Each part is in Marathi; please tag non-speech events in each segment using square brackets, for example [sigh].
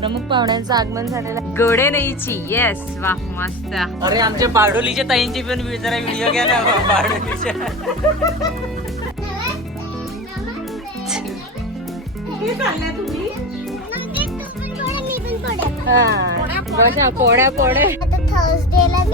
प्रमुख पाहुण्यांचं आगमन झालेलं गोडे नाहीची येस वा मस्त. अरे आमच्या बारडोलीच्या ताईंची पण जरा व्हिडिओ घ्या ना बारडोलीच्या हा, पोड्या पोड्या थर्सडेला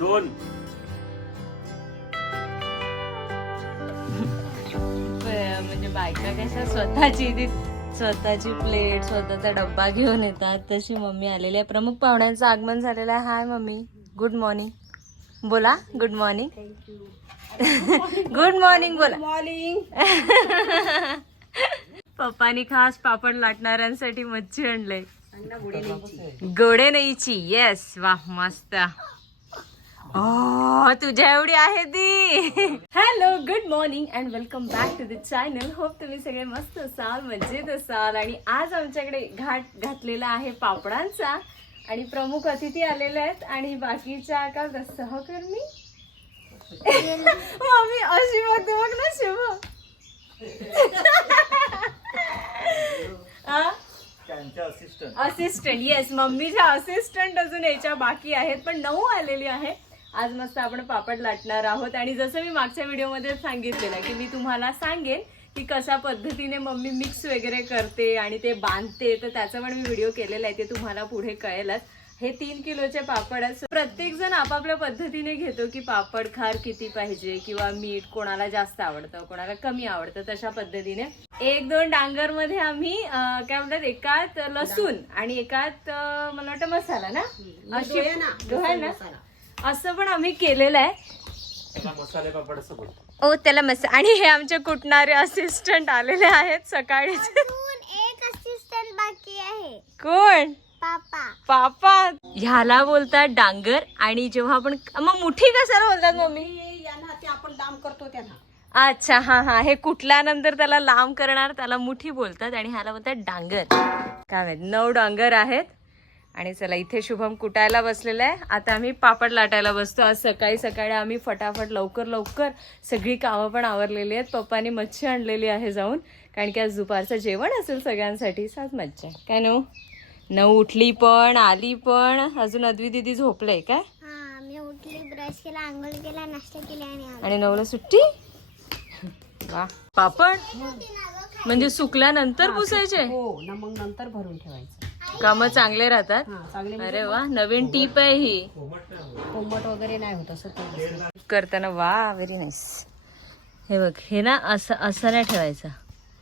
दोन म्हणजे बायका कशा स्वतःची स्वतःची प्लेट स्वतःचा डब्बा घेऊन येतात. तशी मम्मी आलेली आहे. प्रमुख पाहुण्यांचं आगमन झालेलं आहे. Hi mummy. गुड मॉर्निंग बोला. गुड मॉर्निंग गुड मॉर्निंग बोला. पप्पानी खास पापड लाटणाऱ्यांसाठी मच्छी आणलंय. गोडे नाहीची येस वा मस्त. तुझ्या एवढी आहे ती. Hello good morning and welcome back to the channel hope तुम्ही सगळे मस्त असाल मजेत असाल. आणि आज आमच्याकडे घाट घातलेला आहे पापडांचा. आणि प्रमुख अतिथी आलेले आहेत. आणि बाकीच्या का सहकर्मी? मम्मी अशी बघते बघ ना शिव? असिस्टंट येस मम्मीच्या असिस्टंट अजून याच्या बाकी आहेत पण नऊ आलेली आहे. आज मस्त आपण पापड लाटणार आहोत. आणि जसं मी मागच्या व्हिडिओमध्ये सांगितलेलं आहे की मी तुम्हाला सांगेन की कशा पद्धतीने मम्मी मिक्स वगैरे करते आणि ते बांधते तर त्याचा पण मी व्हिडिओ केलेला आहे ते तुम्हाला पुढे कळेलच. हे तीन किलोचे पापड आहेत प्रत्येक जण आपापल्या पद्धतीने घेतो की पापड खार किती पाहिजे किंवा मीठ कोणाला जास्त आवडतं कोणाला कमी आवडतं तशा पद्धतीने. एक दोन डांगरमध्ये आम्ही काय म्हणतात एकात लसूण आणि एकात मला वाटतं मसाला ना? अशी ना असं पण आम्ही केलेलं आहे. मसाले पापड असं बोल ओ त्याला मसा आणि हे आमचे कुटणारे असिस्टंट आलेले आहेत सकाळीच. एक असिस्टंट बाकी आहे. कोण? पापा. पापा. ह्याला बोलतात डांगर आणि जेव्हा आपण मग मुठी कशाला बोलतात मम्मी? यांना ते आपण लांब करतो त्यांना. अच्छा हा हा. हे कुठल्यानंतर त्याला लांब करणार त्याला मुठी बोलतात आणि ह्याला बोलतात डांगर. काय माहीत नऊ डांगर आहेत. आणि चला इथे शुभम कुटायला बसलेला आहे. आता आम्ही पापड लाटायला बसतो. आज सकाळी सकाळी आम्ही फटाफट लवकर लवकर सगळी कामं पण आवरलेली आहेत. पप्पानी मच्छी आणलेली आहे जाऊन. कारण की आज दुपारचं जेवण असेल सगळ्यांसाठी सात मच्छा आहे. काय नऊ? नऊ उठली पण आली पण. अजून अद्वी दिदी झोपलंय काय? हा मी उठली ब्रश केला आंघोळ केला नाश्ता केला आणि नऊला सुट्टी? वा. पापड? म्हणजे सुकल्यानंतर पुसायचे? हो ना मग नंतर भरून ठेवायचं. काम चांगले राहतात. हा चांगले अरे वा नवीन टीप आहे ही. कोमट वगैरे नाही होत असं. करताना वा व्हेरी नाईस हे बघ हे ना असं असं नाही ठेवायचं.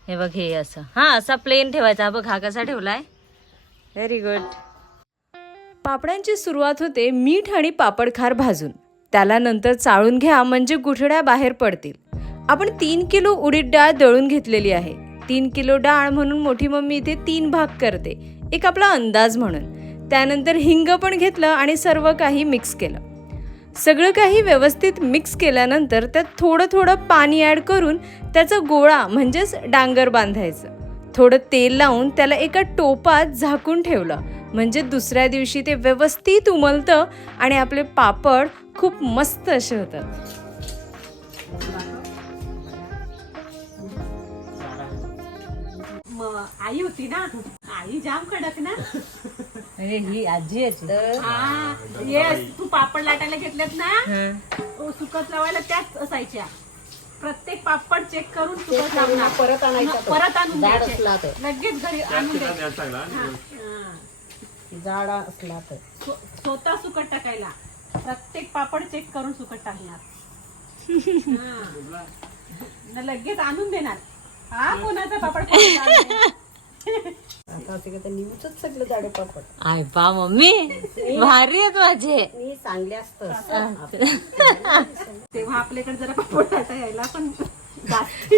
हे बघ हे असं. हा असा प्लेन ठेवायचा. हा बघ हा कसा ठेवलाय? व्हेरी गुड पापडांची सुरुवात होते मीठ आणि पापड खार भाजून. त्याला नंतर चाळून घ्या म्हणजे गुठळ्या बाहेर पडतील. आपण तीन किलो उडीद डाळ दळून घेतलेली आहे. तीन किलो डाळ म्हणून मोठी मम्मी इथे तीन भाग करते. एक आपला अंदाज म्हणून. त्यानंतर हिंग पण घेतलं आणि सर्व काही मिक्स केलं. सगळं काही व्यवस्थित मिक्स केल्यानंतर त्यात थोडं थोडं पाणी ॲड करून त्याचा गोळा म्हणजेच डांगर बांधायचं. थोडं तेल लावून त्याला एका टोपात झाकून ठेवलं. म्हणजे दुसऱ्या दिवशी ते व्यवस्थित उमलतं आणि आपले पापड खूप मस्त असे होतात. आई होती ना? आई जाम कडक ना? ही आजी हा येस तू पापड लाटायला घेतलेत ना? ओ, सुकत लावायला त्याच असायच्या. प्रत्येक पापड चेक करून सुकत लावणार. परत आणायचा परत आणून द्यायचे. लगेच घरी आणून द्यायचे. जाडा असला तर. स्व- स्वतः सुकट टाकायला. प्रत्येक पापड चेक करून सुकट टाकणार. [laughs] हा. न लगेच आणून देणार. हा कोणाचा पापड सगळं जाडे पापड. आय बा मम्मी भारी आहेत माझे. मी चांगले असतं. तेव्हा आपल्याकडे जरा पापड टाटा यायला पण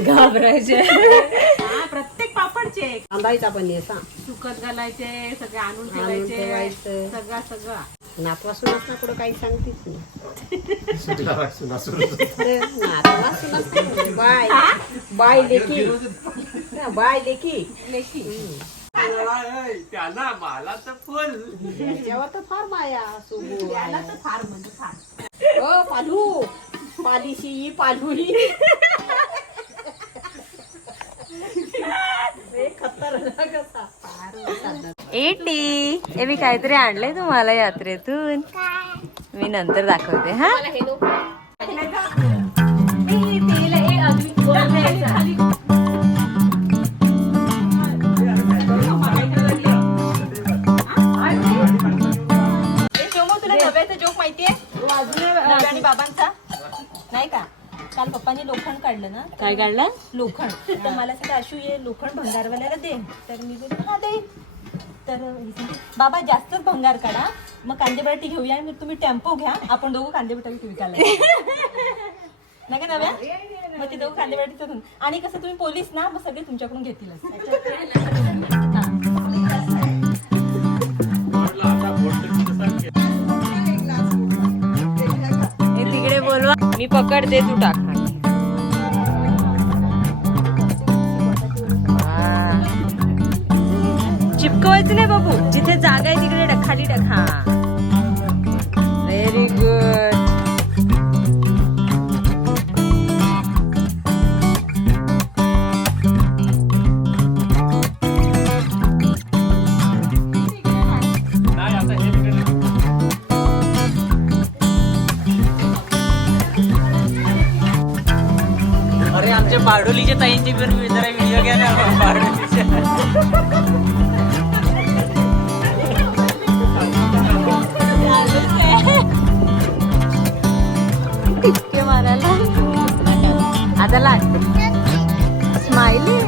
घाबरायचे. हा, प्रत्येक पापड चेक बांधायचा पण असा सुकत घालायचे सगळे आणून ठेवायचं. सगळा सगळा. नातवासून असला कुठं काही सांगतेच नाही. [laughs] बाय. बाय लेकी हा, बाय लेकी लेखी. त्यांना मला तर फुल. त्याच्यावर तर फार माया सुबू त्याला तर फार म्हणजे फार. हो पालू. पालिशी पालुही [laughs] खतरनाक असा. एटी हे मी काहीतरी आणलंय तुम्हाला यात्रेतून. मी नंतर दाखवते हा? जोक माहितीये बाबांचा? नाही का? काल पप्पांनी लोखंड काढलं ना? काय काढलं? लोखंड. तर मला सांगा अशू ये लोखंड भंगारवाल्याला दे. तर मी बोलले हा दे. तर बाबा जास्तच भंगार काढा मग कांदे बटाटे घेऊया आणि मग तुम्ही टेम्पो घ्या. आपण दोघं कांदे बटाटे विकायला नाही का नव्या? मग ते दोघं कांदे बटाटे आणि कसं तुम्ही पोलीस ना मग सगळे तुमच्याकडून घेतीलच. तिकडे बोलवा. मी पकडते तू टाक. चिपकवायचं नाही बाबू. जिथे जागा आहे तिकडे डखाली डखा. व्हेरी गुड अरे आमच्या बारडोलीच्या ताईंची पण जरा व्हिडिओ घ्या ना बारडोलीच्या. इतके मारायला आता लाग स्माइली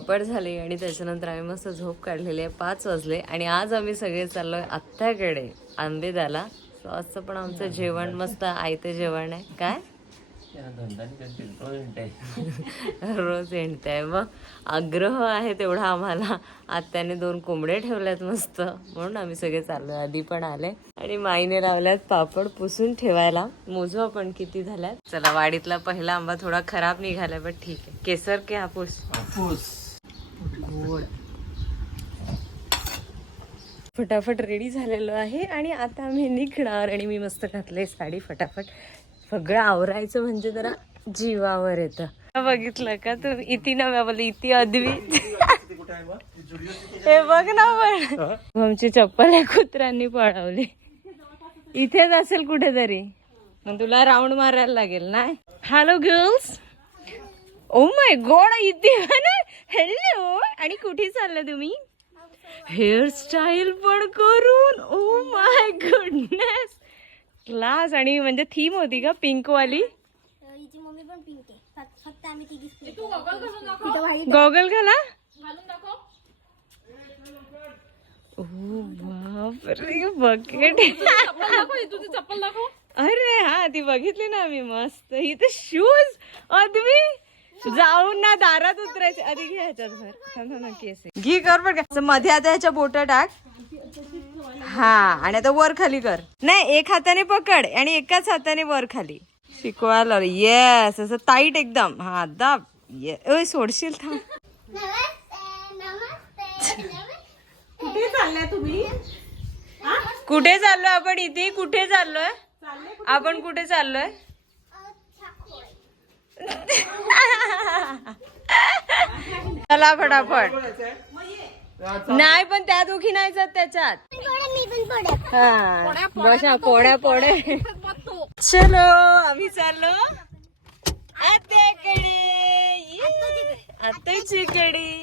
पापड झाले आणि त्याच्यानंतर आम्ही मस्त झोप काढलेली आहे. पाच वाजले आणि आज आम्ही सगळे चाललोय आत्याकडे आंबेदाला. So आजचं पण आमचं जेवण मस्त आयतं जेवण आहे. काय? [laughs] रोज एंडताय मग आग्रह आहे तेवढा आम्हाला. आत्याने दोन कोंबडे ठेवल्यात मस्त. म्हणून आम्ही सगळे चाललो आधी पण आले. आणि माईने लावल्यात पापड पुसून ठेवायला. मोजू आपण किती झाल्यात. चला वाडीतला पहिला आंबा थोडा खराब निघालाय पण ठीक आहे. केसर के हापूस. गोड फटाफट रेडी झालेलो आहे आणि आता आम्ही निघणार आणि मी मस्त घातले साडी फटाफट. सगळं आवरायचं म्हणजे जरा जीवावर येतं. बघितलं का तू? इति नव्या बोल इति अद्वी. हे बघ ना पण. आमची चप्पल आहे कुत्र्यांनी पळवली. इथेच असेल कुठेतरी. मग तुला राऊंड मारायला लागेल ना? हॅलो गर्ल्स ओ माय गोड इति ना? हॅलो आणि कुठे चाललं तुम्ही? हेअरस्टाईल पण करून. ओ माय गुडनेस क्लास आणि म्हणजे थीम होती का? पिंक वाली? हिची मम्मी पण पिंक आहे. फक्त- फक्त आम्ही तिघीच पिंक गॉगल घाला. ओ बापरे बकेट अरे हा ती बघितली ना मी मस्त. ही तर शूज अद्वी जाऊन ना दारात उतरायचे. आधी घे ह्याच्यात भर. थांब थांब. घे कर बरं का. असं मध्ये आता ह्याच्या बोट टाक. हा आणि आता वर खाली कर. नाही एक हाताने पकड आणि एकाच हाताने वर खाली. शिकवायला येस असं टाईट एकदम. हा दाब ये सोडशील थांब. नमस्ते नमस्ते नमस्ते कुठे चाललाय तुम्ही? कुठे चाललोय आपण इथे? कुठे चाललोय? आपण कुठे चाललोय? चला फटाफट. नाही पण त्या दुखी नाही जात त्याच्यात. हा. बसा पोड्या पोड्या चलो आम्ही चाललो. आत्याकडे. आत्याचीकडे कडी.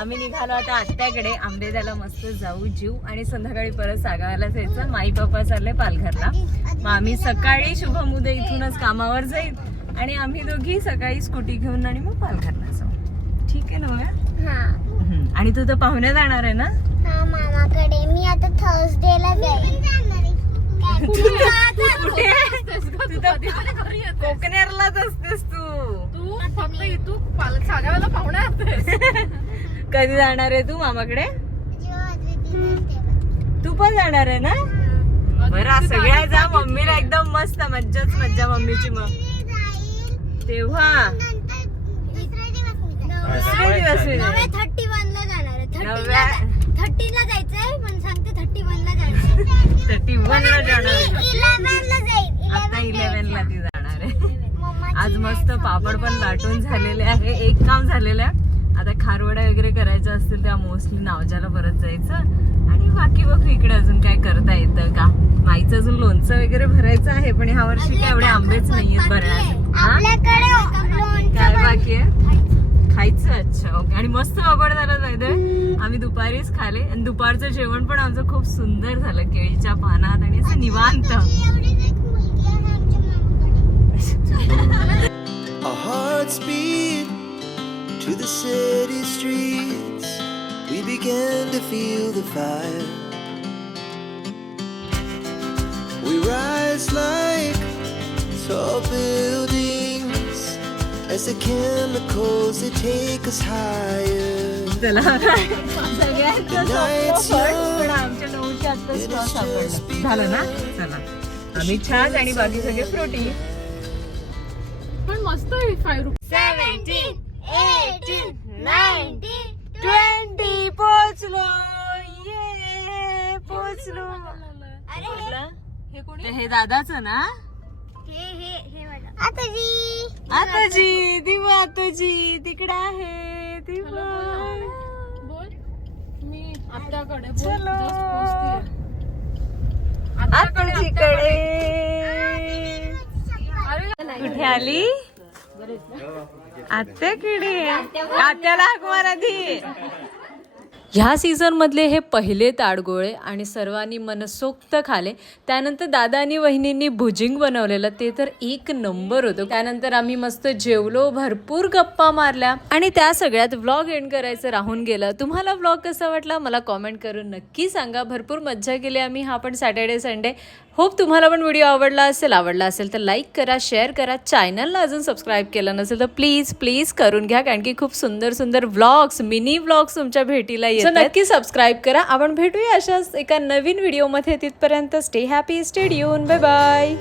आम्ही निघालो आता आत्याकडे. आंबे द्यायला मस्त जाऊ जीव. आणि संध्याकाळी परत सागावाला जायचं. माई पप्पा चालले पालघरला. मग आम्ही सकाळी शुभम उद्या इथूनच कामावर जाईल. आणि आम्ही दोघी सकाळी स्कूटी घेऊन आणि मग पालघरला जाऊ. ठीक आहे ना हा. हम्म. आणि तू तर पाहुण्या जाणार आहे ना? हा मामाकडे. मी आता थर्सडेला तू कोकनेरलाच असतेस तू. तू? फक्त इथू पालक सागावाला पाहुणा [laughs] कधी जाणार आहे तू मामाकडे? तू पण जाणार आहे ना? बरं सगळ्या जा मम्मीला एकदम मस्त मज्जाच मज्जा मम्मीची मग तेव्हा. दुसरे दिवस. थर्टी वन ला जाणार आहे. नव्या- थर्टी ला जायचंय पण सांगते थर्टी वन ला जायचंय. थर्टी वन ला जाणार आता इलेव्हन ला ती जाणार आहे. आज मस्त पापड पण लाटून झालेले आहे. एक काम झालेलं आहे आता खारवड्या वगैरे करायच्या असतील त्या मोस्टली नावजाला परत जायचं. आणि बाकी बघ इकडे अजून काय करता येतं का? माईचं अजून लोणचं वगैरे भरायचं आहे पण ह्या वर्षी काय एवढे आंबेच नाहीयेत भरण्यासाठी हा? काय बाकी आहे? खायचं. अच्छा ओके. आणि मस्त पापड झालं पाहिजे आम्ही दुपारीच खाले. आणि दुपारचं जेवण पण आमचं खूप सुंदर झालं केळीच्या पानात आणि असं निवांत. Our hearts beat to the city streets, we began to feel the fire. We rise like tall buildings as the chemicals they take us higher. चला सगळ्यांचं झालं ना चला आम्ही छान आणि बाकी सगळे फ्रुटी पण मस्त आहे फाईव्ह रुपये 17 दादाचं ना? हे हे हे आताजी. आताजी दिवा आताजी. तिकडे आहे दिवा. बोल. मी आत्याकडे चलो. आताजीकडे. कुठे आली? आत्याकडे. आत्याला हाक मार आधी ह्या सीझनमधले हे पहिले ताडगोळे आणि सर्वांनी मनसोक्त खाले. त्यानंतर दादा आणि वहिनींनी भुजिंग बनवलेलं ते तर एक नंबर होतं. त्यानंतर आम्ही मस्त जेवलो भरपूर गप्पा मारल्या. आणि त्या सगळ्यात व्लॉग एंड करायचं राहून गेलं. तुम्हाला व्लॉग कसा वाटला? मला कॉमेंट करून नक्की सांगा. भरपूर मज्जा केली आम्ही. हा पण सॅटर्डे संडे. होप तुम्हाला पण व्हिडिओ आवडला असेल आवडला असेल तर लाईक करा शेअर करा. चॅनलला अजून सबस्क्राईब केलं नसेल तर प्लीज प्लीज करून घ्या कारण की खूप सुंदर सुंदर व्लॉग्स मिनी व्लॉग्स तुमच्या भेटीला येतात. नक्की सबस्क्राईब करा. आपण भेटूया अशाच एका नवीन व्हिडिओमध्ये तिथपर्यंत स्टे हॅपी स्टे येऊन बाय बाय